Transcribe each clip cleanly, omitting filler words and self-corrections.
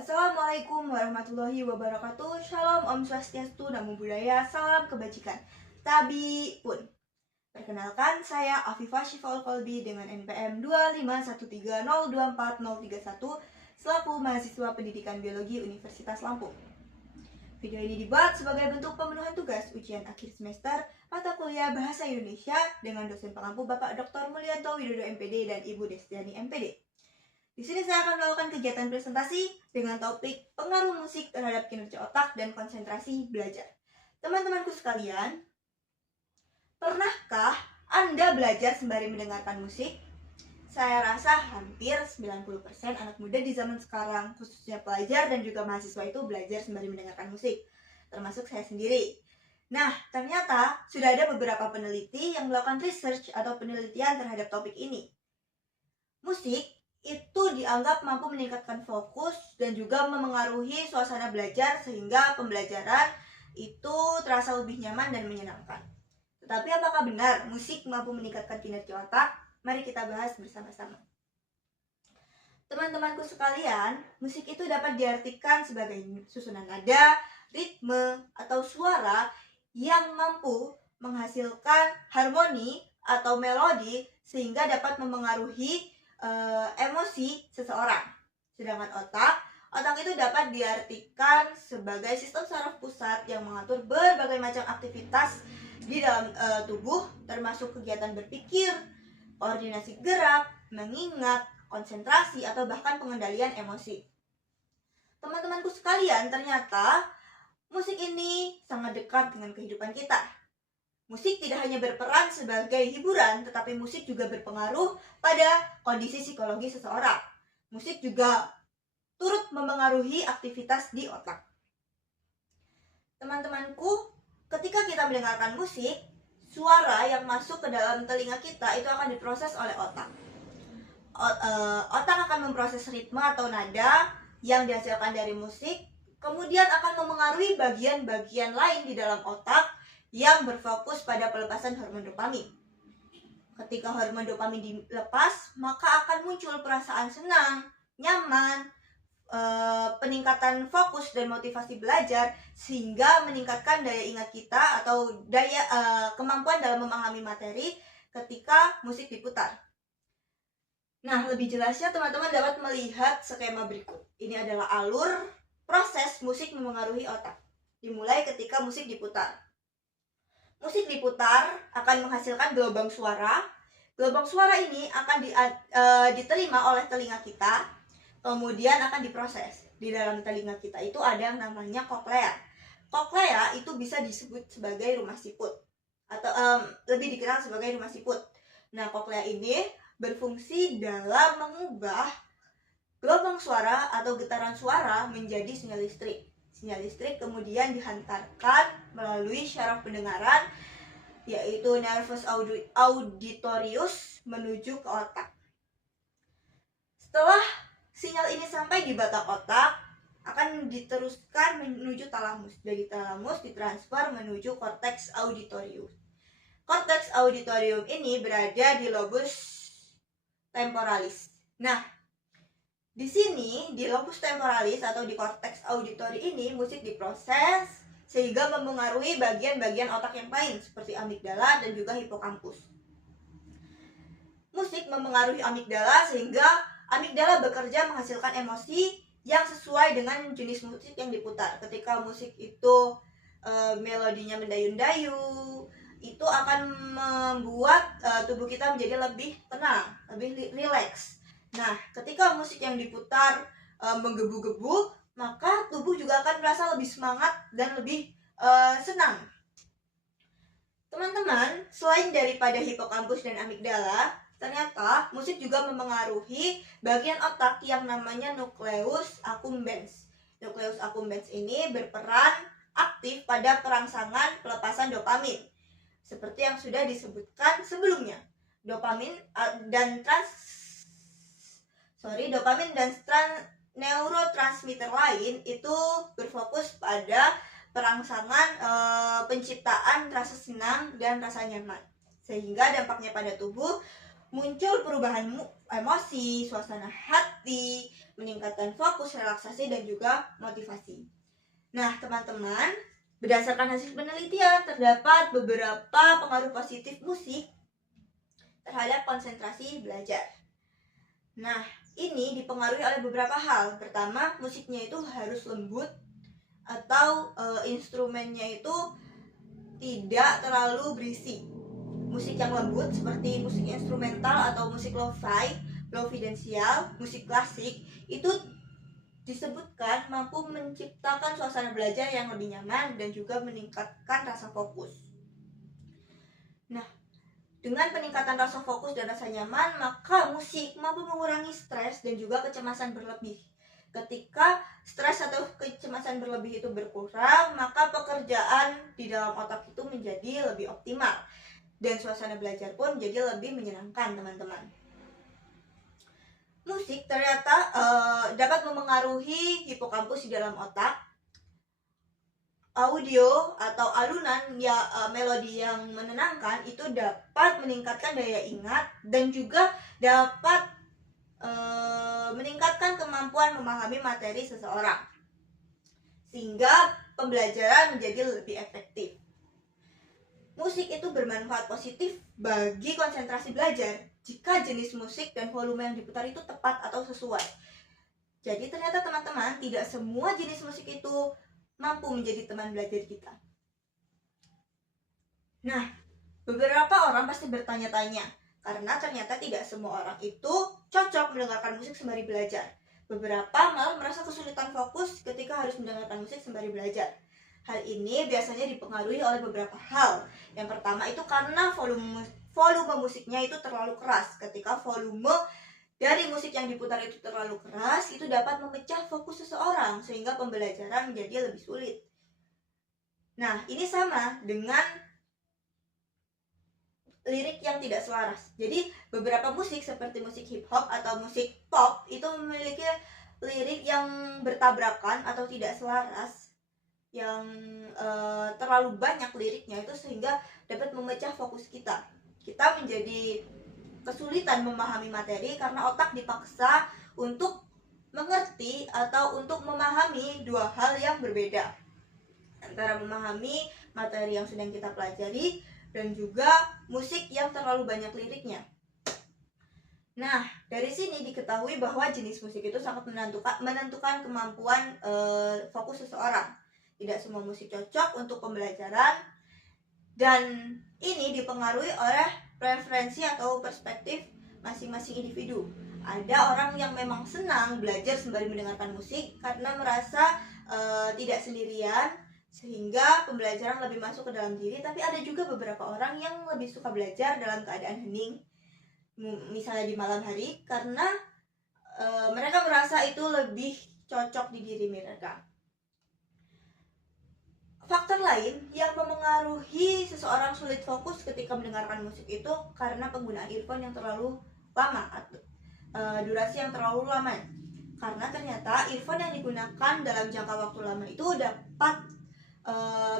Assalamualaikum warahmatullahi wabarakatuh. Shalom, Om Swastiastu, Namo Buddhaya, salam kebajikan. Tabi pun. Perkenalkan, saya Afifah Syifaul Kolbi dengan NPM 25130243031 selaku mahasiswa pendidikan biologi Universitas Lampung. Video ini dibuat sebagai bentuk pemenuhan tugas ujian akhir semester mata kuliah Bahasa Indonesia dengan dosen pengampu Bapak Dr. Mulyanto Widodo MPD dan Ibu Destiani MPD. Di sini saya akan melakukan kegiatan presentasi dengan topik pengaruh musik terhadap kinerja otak dan konsentrasi belajar. Teman-temanku sekalian, pernahkah Anda belajar sembari mendengarkan musik? Saya rasa hampir 90% anak muda di zaman sekarang, khususnya pelajar dan juga mahasiswa itu belajar sembari mendengarkan musik, termasuk saya sendiri. Nah, ternyata sudah ada beberapa peneliti yang melakukan research atau penelitian terhadap topik ini. Musik itu dianggap mampu meningkatkan fokus dan juga memengaruhi suasana belajar sehingga pembelajaran itu terasa lebih nyaman dan menyenangkan. Tetapi apakah benar musik mampu meningkatkan kinerja otak? Mari kita bahas bersama-sama. Teman-temanku sekalian, musik itu dapat diartikan sebagai susunan nada, ritme, atau suara yang mampu menghasilkan harmoni atau melodi sehingga dapat memengaruhi emosi seseorang. Sedangkan otak itu dapat diartikan sebagai sistem saraf pusat yang mengatur berbagai macam aktivitas di dalam tubuh, termasuk kegiatan berpikir, koordinasi gerak, mengingat, konsentrasi, atau bahkan pengendalian emosi. Teman-temanku sekalian, ternyata musik ini sangat dekat dengan kehidupan kita. Musik tidak hanya berperan sebagai hiburan, tetapi musik juga berpengaruh pada kondisi psikologi seseorang. Musik juga turut memengaruhi aktivitas di otak. Teman-temanku, ketika kita mendengarkan musik, suara yang masuk ke dalam telinga kita itu akan diproses oleh otak. Otak akan memproses ritme atau nada yang dihasilkan dari musik, kemudian akan memengaruhi bagian-bagian lain di dalam otak yang berfokus pada pelepasan hormon dopamin. Ketika hormon dopamin dilepas, maka akan muncul perasaan senang, nyaman, peningkatan fokus dan motivasi belajar sehingga meningkatkan daya ingat kita atau daya kemampuan dalam memahami materi ketika musik diputar. Nah, lebih jelasnya teman-teman dapat melihat skema berikut. Ini adalah alur proses musik memengaruhi otak. Dimulai ketika musik diputar. Musik diputar akan menghasilkan gelombang suara. Gelombang suara ini akan diterima oleh telinga kita, kemudian akan diproses. Di dalam telinga kita itu ada yang namanya koklea. Koklea itu bisa disebut sebagai rumah siput, atau lebih dikenal sebagai rumah siput. Nah, koklea ini berfungsi dalam mengubah gelombang suara atau getaran suara menjadi sinyal listrik. Sinyal listrik kemudian dihantarkan melalui syaraf pendengaran, yaitu nervus auditorius, menuju ke otak. Setelah sinyal ini sampai di batak otak, akan diteruskan menuju talamus. Dari talamus ditransfer menuju korteks auditorium. Korteks auditorium ini berada di lobus temporalis. Nah, di sini, di lobus temporalis atau di korteks auditori ini, musik diproses sehingga memengaruhi bagian-bagian otak yang lain seperti amigdala dan juga hipokampus. Musik memengaruhi amigdala sehingga amigdala bekerja menghasilkan emosi yang sesuai dengan jenis musik yang diputar. Ketika musik itu melodinya mendayu-dayu, itu akan membuat tubuh kita menjadi lebih tenang, lebih rileks. Nah, ketika musik yang diputar menggebu-gebu, maka tubuh juga akan merasa lebih semangat dan lebih senang. Teman-teman, selain daripada hipokampus dan amigdala, ternyata musik juga memengaruhi bagian otak yang namanya nucleus accumbens. Nucleus accumbens ini berperan aktif pada perangsangan pelepasan dopamin. Seperti yang sudah disebutkan sebelumnya, dopamin dan neurotransmitter lain itu berfokus pada perangsangan penciptaan rasa senang dan rasa nyaman, sehingga dampaknya pada tubuh muncul perubahan emosi, suasana hati, meningkatkan fokus, relaksasi, dan juga motivasi. Nah, teman-teman, berdasarkan hasil penelitian, terdapat beberapa pengaruh positif musik terhadap konsentrasi belajar. Nah, ini dipengaruhi oleh beberapa hal. Pertama, musiknya itu harus lembut atau instrumennya itu tidak terlalu berisi. Musik yang lembut seperti musik instrumental atau musik lo-fi, lofidensial, musik klasik itu disebutkan mampu menciptakan suasana belajar yang lebih nyaman dan juga meningkatkan rasa fokus. Nah, dengan peningkatan rasa fokus dan rasa nyaman, maka musik mampu mengurangi stres dan juga kecemasan berlebih. Ketika stres atau kecemasan berlebih itu berkurang, maka pekerjaan di dalam otak itu menjadi lebih optimal dan suasana belajar pun menjadi lebih menyenangkan, teman-teman. Musik ternyata dapat memengaruhi hipokampus di dalam otak. Audio atau alunan melodi yang menenangkan itu dapat meningkatkan daya ingat dan juga dapat meningkatkan kemampuan memahami materi seseorang, sehingga pembelajaran menjadi lebih efektif. Musik itu bermanfaat positif bagi konsentrasi belajar jika jenis musik dan volume yang diputar itu tepat atau sesuai. Jadi ternyata teman-teman, tidak semua jenis musik itu mampu menjadi teman belajar kita. Nah, beberapa orang pasti bertanya-tanya, karena ternyata tidak semua orang itu cocok mendengarkan musik sembari belajar. Beberapa malah merasa kesulitan fokus ketika harus mendengarkan musik sembari belajar. Hal ini biasanya dipengaruhi oleh beberapa hal. Yang pertama itu karena volume musiknya itu terlalu keras. Ketika volume dari musik yang diputar itu terlalu keras, itu dapat memecah fokus seseorang sehingga pembelajaran menjadi lebih sulit. Nah, ini sama dengan lirik yang tidak selaras. Jadi beberapa musik seperti musik hip hop atau musik pop itu memiliki lirik yang bertabrakan atau tidak selaras, yang terlalu banyak liriknya itu sehingga dapat memecah fokus kita. Kita menjadi kesulitan memahami materi karena otak dipaksa untuk mengerti atau untuk memahami dua hal yang berbeda, antara memahami materi yang sedang kita pelajari dan juga musik yang terlalu banyak liriknya. Nah, dari sini diketahui bahwa jenis musik itu sangat menentukan kemampuan fokus seseorang. Tidak semua musik cocok untuk pembelajaran, dan ini dipengaruhi oleh preferensi atau perspektif masing-masing individu. Ada orang yang memang senang belajar sembari mendengarkan musik karena merasa tidak sendirian, sehingga pembelajaran lebih masuk ke dalam diri. Tapi ada juga beberapa orang yang lebih suka belajar dalam keadaan hening, misalnya di malam hari, karena mereka merasa itu lebih cocok di diri mereka. Faktor lain yang memengaruhi seseorang sulit fokus ketika mendengarkan musik itu karena penggunaan earphone yang terlalu lama atau durasi yang terlalu lama. Karena ternyata earphone yang digunakan dalam jangka waktu lama itu dapat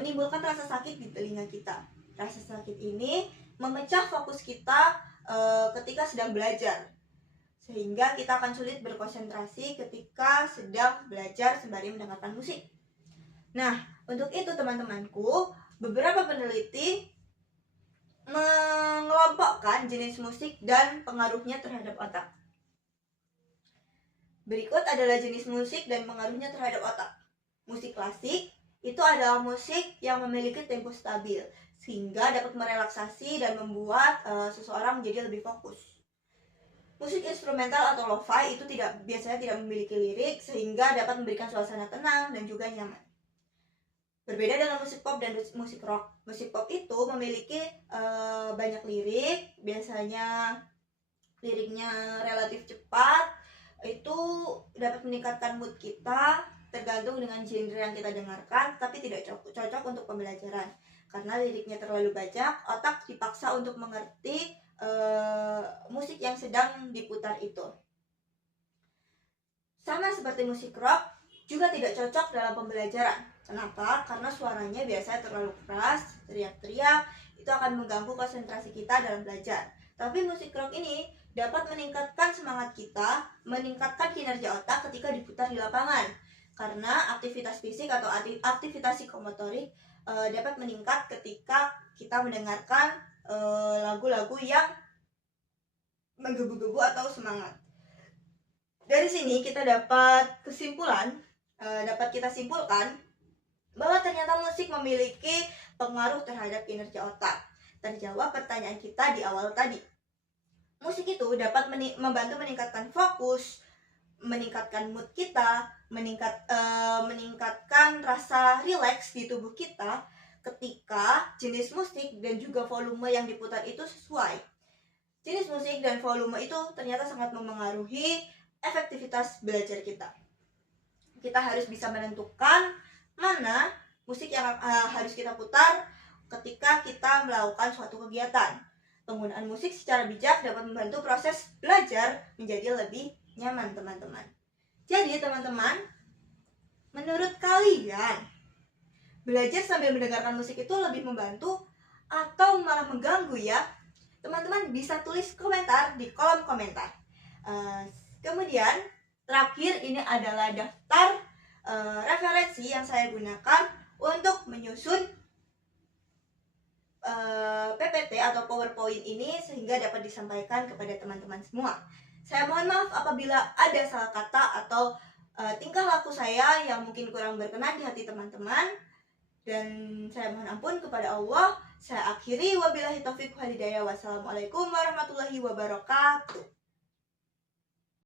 menimbulkan rasa sakit di telinga kita. Rasa sakit ini memecah fokus kita ketika sedang belajar, sehingga kita akan sulit berkonsentrasi ketika sedang belajar sembari mendengarkan musik. Nah, untuk itu teman-temanku, beberapa peneliti mengelompokkan jenis musik dan pengaruhnya terhadap otak. Berikut adalah jenis musik dan pengaruhnya terhadap otak. Musik klasik itu adalah musik yang memiliki tempo stabil, sehingga dapat merelaksasi dan membuat seseorang menjadi lebih fokus. Musik instrumental atau lo-fi itu biasanya tidak memiliki lirik, sehingga dapat memberikan suasana tenang dan juga nyaman. Berbeda dengan musik pop dan musik rock. Musik pop itu memiliki banyak lirik, biasanya liriknya relatif cepat. Itu dapat meningkatkan mood kita, tergantung dengan genre yang kita dengarkan, tapi tidak cocok untuk pembelajaran. Karena liriknya terlalu banyak, otak dipaksa untuk mengerti musik yang sedang diputar itu. Sama seperti musik rock, juga tidak cocok dalam pembelajaran. Kenapa? Karena suaranya biasanya terlalu keras, teriak-teriak, itu akan mengganggu konsentrasi kita dalam belajar. Tapi musik rock ini dapat meningkatkan semangat kita, meningkatkan kinerja otak ketika diputar di lapangan. Karena aktivitas fisik atau aktivitas psikomotorik dapat meningkat ketika kita mendengarkan lagu-lagu yang menggebu-gebu atau semangat. Dari sini kita dapat kita simpulkan bahwa ternyata musik memiliki pengaruh terhadap kinerja otak. Terjawab pertanyaan kita di awal tadi. Musik itu dapat membantu meningkatkan fokus, meningkatkan mood kita, meningkatkan rasa rileks di tubuh kita ketika jenis musik dan juga volume yang diputar itu sesuai. Jenis musik dan volume itu ternyata sangat memengaruhi efektivitas belajar kita. Kita harus bisa menentukan mana musik yang harus kita putar ketika kita melakukan suatu kegiatan. Penggunaan musik secara bijak dapat membantu proses belajar menjadi lebih nyaman, teman-teman. Jadi, teman-teman, menurut kalian, belajar sambil mendengarkan musik itu lebih membantu atau malah mengganggu ya? Teman-teman bisa tulis komentar di kolom komentar. Kemudian, terakhir ini adalah daftar referensi yang saya gunakan untuk menyusun PPT atau PowerPoint ini sehingga dapat disampaikan kepada teman-teman semua. Saya mohon maaf apabila ada salah kata atau tingkah laku saya yang mungkin kurang berkenan di hati teman-teman, dan saya mohon ampun kepada Allah. Saya akhiri, wabillahi taufiq wal hidayah. Wassalamualaikum warahmatullahi wabarakatuh.